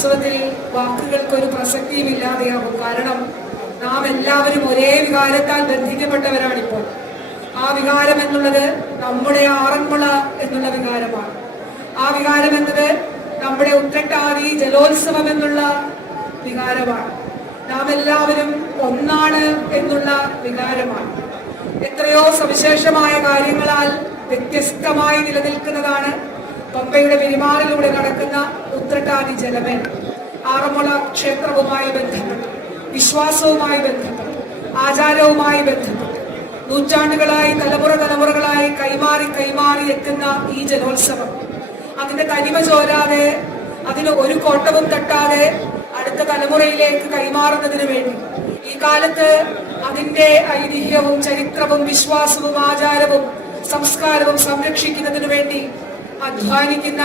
വാസ്തവത്തിൽ വാക്കുകൾക്ക് ഒരു പ്രസക്തിയും ഇല്ലാതെയാവും കാരണം നാം എല്ലാവരും ഒരേ വികാരത്താൽ ബന്ധിക്കപ്പെട്ടവരാണിപ്പോൾ. ആ വികാരം എന്നുള്ളത് നമ്മുടെ ആറന്മുള എന്നുള്ള വികാരമാണ്. ആ വികാരം എന്നത് നമ്മുടെ ഉത്രട്ടാതി ജലോത്സവം എന്നുള്ള വികാരമാണ്. നാം എല്ലാവരും ഒന്നാണ് എന്നുള്ള വികാരമാണ്. എത്രയോ സവിശേഷമായ കാര്യങ്ങളാൽ വ്യത്യസ്തമായി നിലനിൽക്കുന്നതാണ് പമ്പയുടെ പെരുമാറിലൂടെ നടക്കുന്ന ഉത്രട്ടാതി ജലമേ ആറന്മുള ക്ഷേത്രവുമായി ബന്ധപ്പെട്ട് വിശ്വാസവുമായി ബന്ധപ്പെട്ട് ആചാരവുമായി ബന്ധപ്പെട്ട്. നൂറ്റാണ്ടുകളായി തലമുറ തലമുറകളായി കൈമാറി കൈമാറി എത്തുന്ന ഈ ജലോത്സവം. അതിന്റെ തനിമ ചോരാതെ അതിന് ഒരു കോട്ടവും തട്ടാതെ അടുത്ത തലമുറയിലേക്ക് കൈമാറുന്നതിന് വേണ്ടി ഈ കാലത്ത് അതിന്റെ ഐതിഹ്യവും ചരിത്രവും വിശ്വാസവും ആചാരവും സംസ്കാരവും സംരക്ഷിക്കുന്നതിനു വേണ്ടി അധ്വാനിക്കുന്ന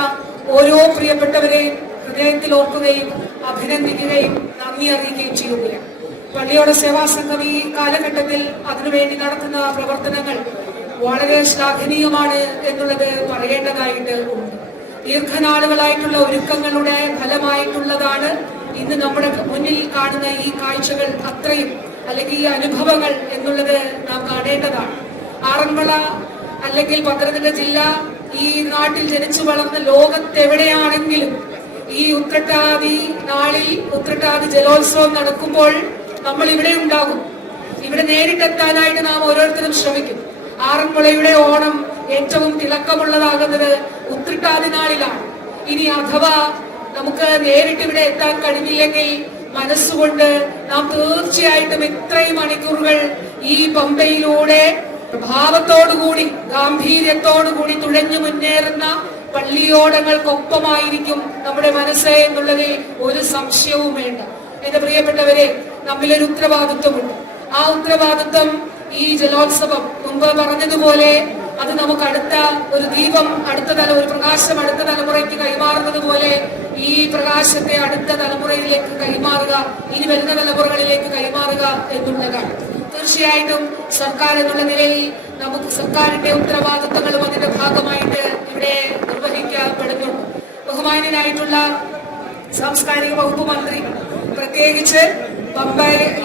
ഓരോ പ്രിയപ്പെട്ടവരെയും ഹൃദയത്തിൽ ഓർക്കുകയും അഭിനന്ദിക്കുകയും നന്ദി അറിയിക്കുകയും ചെയ്യുകയാണ്. പള്ളിയോട സേവാ സംഘം ഈ കാലഘട്ടത്തിൽ അതിനുവേണ്ടി നടത്തുന്ന പ്രവർത്തനങ്ങൾ വളരെ ശ്ലാഘനീയമാണ് എന്നുള്ളത് പറയേണ്ടതായിട്ട് ഉണ്ട്. ദീർഘനാളുകളായിട്ടുള്ള ഒരുക്കങ്ങളുടെ ഫലമായിട്ടുള്ളതാണ് ഇന്ന് നമ്മുടെ മുന്നിൽ കാണുന്ന ഈ കാഴ്ചകൾ അത്രയും അല്ലെങ്കിൽ ഈ അനുഭവങ്ങൾ എന്നുള്ളത് നാം കാണേണ്ടതാണ്. ആറന്മുള അല്ലെങ്കിൽ പത്തനംതിട്ട ജില്ല ഈ നാട്ടിൽ ജനിച്ചു വളർന്ന ലോകത്തെവിടെയാണെങ്കിലും ഈ ഉത്രട്ടാതി നാളിൽ ഉത്രട്ടാതി ജലോത്സവം നടക്കുമ്പോൾ നമ്മൾ ഇവിടെ ഉണ്ടാകും. ഇവിടെ നേരിട്ടെത്താനായിട്ട് നാം ഓരോരുത്തരും ശ്രമിക്കും. ആറന്മുളയുടെ ഓണം ഏറ്റവും തിളക്കമുള്ളതാകുന്നത് ഉത്രട്ടാതി നാളിലാണ്. ഇനി അഥവാ നമുക്ക് നേരിട്ട് ഇവിടെ എത്താൻ കഴിഞ്ഞില്ലെങ്കിൽ മനസ്സുകൊണ്ട് നാം തീർച്ചയായിട്ടും ഇത്രയും മണിക്കൂറുകൾ ഈ പമ്പയിലൂടെ ഭാവത്തോടുകൂടി ഗാംഭീര്യത്തോടുകൂടി തുഴഞ്ഞു മുന്നേറുന്ന പള്ളിയോടങ്ങൾക്കൊപ്പമായിരിക്കും നമ്മുടെ മനസ്സ് എന്നുള്ളതിൽ ഒരു സംശയവും വേണ്ട. എന്റെ പ്രിയപ്പെട്ടവരെ നമ്മിലൊരു ഉത്തരവാദിത്വമുണ്ട്. ആ ഉത്തരവാദിത്വം ഈ ജലോത്സവം മുമ്പ് പറഞ്ഞതുപോലെ അത് നമുക്ക് അടുത്ത ഒരു ദീപം അടുത്ത തല ഒരു പ്രകാശം അടുത്ത തലമുറയ്ക്ക് കൈമാറുന്നത് പോലെ ഈ പ്രകാശത്തെ അടുത്ത തലമുറയിലേക്ക് കൈമാറുക ഇനി വരുന്ന തലമുറകളിലേക്ക് കൈമാറുക എന്നുള്ളതാണ്. തീർച്ചയായിട്ടും സർക്കാർ എന്നുള്ള നിലയിൽ നമുക്ക് സർക്കാരിന്റെ ഉത്തരവാദിത്തങ്ങളും അതിന്റെ ഭാഗമായിട്ട് ഇവിടെ നിർവഹിക്കപ്പെടുന്നുണ്ട് ബഹുമാന്യനായിട്ടുള്ള സാംസ്കാരിക വകുപ്പ് മന്ത്രി പ്രത്യേകിച്ച്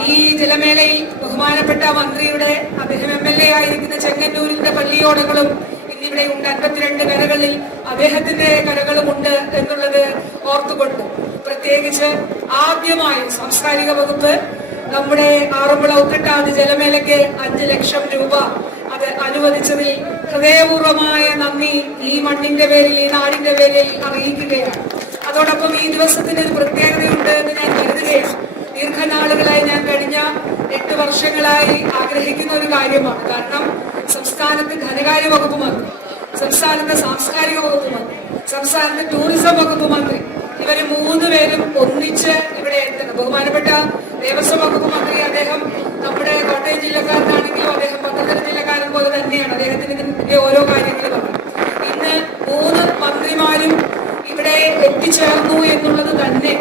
ഈ ജലമേളയിൽ ബഹുമാനപ്പെട്ട മന്ത്രിയുടെ അദ്ദേഹം എം എൽ എ ആയിരിക്കുന്ന ചെങ്ങന്നൂരിന്റെ പള്ളിയോടങ്ങളും ഇന്നിവിടെ ഉണ്ട്. അൻപത്തിരണ്ട് കരകളിൽ അദ്ദേഹത്തിന്റെ കരകളും ഉണ്ട് എന്നുള്ളത് ഓർത്തുകൊണ്ട് പ്രത്യേകിച്ച് ആദ്യമായി സാംസ്കാരിക വകുപ്പ് നമ്മുടെ ആറന്മുള ഉത്രട്ടാതി ജലമേലയ്ക്ക് അഞ്ച് ലക്ഷം രൂപ. അത് അനുവദിച്ചതിൽ ഹൃദയപൂർവമായ നന്ദി ഈ മണ്ണിന്റെ പേരിൽ ഈ നാടിന്റെ പേരിൽ അറിയിക്കുകയാണ്. അതോടൊപ്പം ഈ ദിവസത്തിന് ഒരു പ്രത്യേകതയുണ്ട് എന്ന് ഞാൻ കരുതുകയാണ്. ദീർഘനാളുകളായി ഞാൻ കഴിഞ്ഞ എട്ട് വർഷങ്ങളായി ആഗ്രഹിക്കുന്ന ഒരു കാര്യമാണ്. കാരണം സംസ്ഥാനത്ത് ധനകാര്യ വകുപ്പ് മന്ത്രി സംസ്ഥാനത്തെ സാംസ്കാരിക വകുപ്പ് മന്ത്രി സംസ്ഥാനത്തെ ടൂറിസം വകുപ്പ് മന്ത്രി ഇവർ മൂന്ന് പേരും ഒന്നിച്ച് ഇവിടെ എത്തണം. ബഹുമാനപ്പെട്ട ദേവസ്വം വകുപ്പ് മന്ത്രി അദ്ദേഹം നമ്മുടെ കോട്ടയം ജില്ലക്കാരനാണെങ്കിലും അദ്ദേഹം പത്തനംതിട്ട ജില്ലക്കാരൻ പോലെ തന്നെയാണ്. അദ്ദേഹത്തിന് ഇതിന്റെ ഓരോ കാര്യങ്ങളും ഇന്ന് മൂന്ന് മന്ത്രിമാരും ഇവിടെ എത്തിച്ചേർന്നു എന്നുള്ളത് തന്നെ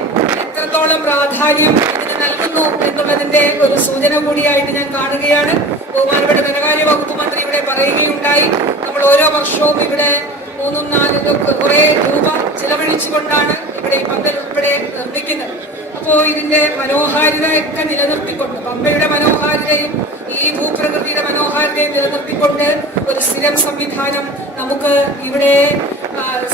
എത്രത്തോളം പ്രാധാന്യം ഇതിന് നൽകുന്നു എന്നുള്ളതിന്റെ ഒരു സൂചന കൂടിയായിട്ട് ഞാൻ കാണുകയാണ്. ബഹുമാനപ്പെട്ട ധനകാര്യ വകുപ്പ് മന്ത്രി ഇവിടെ പറയുകയുണ്ടായി. നമ്മൾ ഓരോ വർഷവും ഇവിടെ മൂന്നും നാലും കുറേ രൂപ ചിലവഴിച്ചുകൊണ്ടാണ് ഇവിടെ ഈ പന്തൽ ഉൾപ്പെടെ നിർമ്മിക്കുന്നത്. അപ്പോ ഇതിന്റെ മനോഹാരിതയൊക്കെ നിലനിർത്തിക്കൊണ്ട് പമ്പയുടെ മനോഹാരിതയും ഈ ഭൂപ്രകൃതിയുടെ മനോഹാരിതയും നിലനിർത്തിക്കൊണ്ട് ഒരു സ്ഥിരം സംവിധാനം നമുക്ക് ഇവിടെ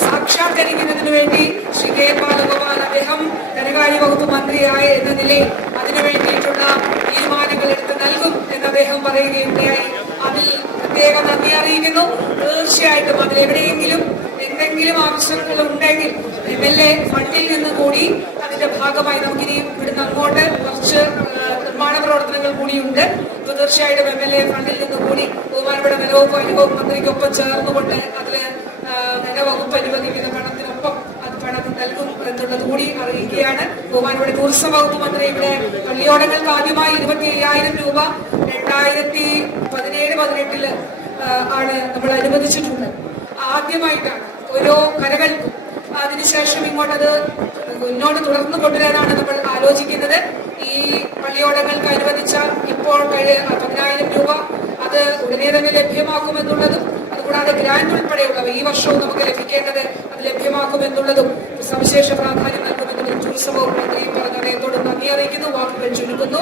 സാക്ഷാത്കരിക്കുന്നതിന് വേണ്ടി ശ്രീ കെ ബാലഗോപാൽ അദ്ദേഹം ധനകാര്യ വകുപ്പ് മന്ത്രിയായ എന്ന നിലയിൽ അതിനു വേണ്ടിയിട്ടുള്ള തീരുമാനങ്ങൾ എടുത്ത് നൽകും എന്ന് അദ്ദേഹം പറയുകയുണ്ടായി. അതിൽ പ്രത്യേക നന്ദി അറിയിക്കുന്നു. തീർച്ചയായിട്ടും അതിലെവിടെയെങ്കിലും എന്തെങ്കിലും ആവശ്യങ്ങൾ ഉണ്ടെങ്കിൽ എം എൽ എ ഫണ്ടിൽ നിന്ന് കൂടി അതിന്റെ ഭാഗമായി നമുക്കിനി ഇവിടുന്ന് അങ്ങോട്ട് കുറച്ച് നിർമ്മാണ പ്രവർത്തനങ്ങൾ കൂടിയുണ്ട്. അപ്പൊ തീർച്ചയായിട്ടും എം എൽ എ ഫണ്ടിൽ നിന്ന് കൂടി ബഹുമാനപ്പെട്ട നിലവകുപ്പ് അനുഭവ മന്ത്രിക്കൊപ്പം ചേർന്നുകൊണ്ട് അതിൽ നിലവകുപ്പ് അനുവദിക്കുന്ന പണത്തിനൊപ്പം അത് പണം നൽകും എന്നുള്ളത് കൂടി അറിയിക്കുകയാണ്. ബഹുമാനപ്പെട്ട ടൂറിസം വകുപ്പ് മന്ത്രി ഇവിടെ പള്ളിയോടങ്ങൾക്ക് ആദ്യമായി ഇരുപത്തി അയ്യായിരം രൂപ രണ്ടായിരത്തി പതിനേഴ് പതിനെട്ടിൽ ആണ് നമ്മൾ അനുവദിച്ചിട്ടുണ്ട് ആദ്യമായിട്ടാണ് ഓരോ കരകൾക്കും. അതിനുശേഷം ഇങ്ങോട്ടത് മുന്നോട്ട് തുടർന്ന് കൊണ്ടുവരാനാണ് നമ്മൾ ആലോചിക്കുന്നത്. ഈ പള്ളിയോടങ്ങൾക്ക് അനുവദിച്ച ഇപ്പോൾ പതിനായിരം രൂപ അത് ഉടനെ തന്നെ ലഭ്യമാക്കുമെന്നുള്ളതും അതുകൂടാതെ ഗ്രാൻഡ് ഉൾപ്പെടെയുള്ളവ ഈ വർഷവും നമുക്ക് ലഭിക്കേണ്ടത് അത് ലഭ്യമാക്കുമെന്നുള്ളതും സവിശേഷ പ്രാധാന്യം നൽകുമെന്നുള്ളതും ടൂറിസം വകുപ്പ് മന്ത്രിയും പറഞ്ഞ നന്ദി അറിയിക്കുന്നു വാക്കുകൾ ചുരുക്കുന്നു.